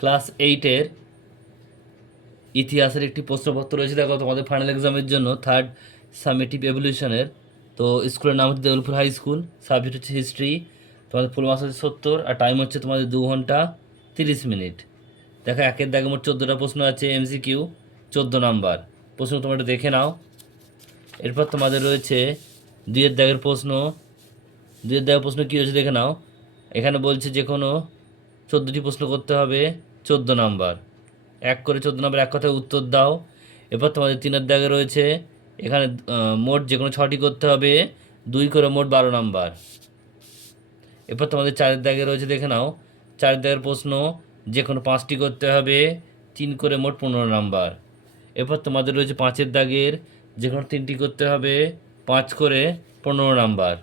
Class 8-এর ইতিহাসের একটি প্রশ্নপত্র রয়েছে, দেখো তোমাদের ফাইনাল এক্সামের জন্য থার্ড সামেটিভ এভলিউশনের। তো স্কুলের নাম হচ্ছে দেউলপুর হাই স্কুল, সাবজেক্ট হচ্ছে হিস্ট্রি, তোমাদের ফুল মার্কস হচ্ছে 70, আর টাইম হচ্ছে তোমাদের 2 ঘন্টা 30 মিনিট। দেখো একের দাগে মোট 14টা প্রশ্ন আছে, MCQ 14 নাম্বার প্রশ্ন, তোমরা একটু দেখে নাও। এরপর তোমাদের রয়েছে দুইয়ের দাগের প্রশ্ন। দুইয়ের দাগের প্রশ্ন কী হয়েছে দেখে নাও। এখানে বলছে যে কোনো 14টি প্রশ্ন করতে হবে, 14 নাম্বার, এক করে 14 নাম্বার এক কথায় উত্তর দাও। এরপর তোমাদের 3-এর দাগে রয়েছে এখানে মোট যে কোনো 6টি করতে হবে, 2 করে মোট 12 নাম্বার। এরপর তোমাদের 4-এর দাগে রয়েছে দেখে নাও, 4-এর দাগের প্রশ্ন যে কোনো 5টি করতে হবে, 3 করে মোট 15 নাম্বার। এরপর তোমাদের রয়েছে 5-এর দাগের যে কোনো 3টি করতে হবে, 5 করে 15 নাম্বার।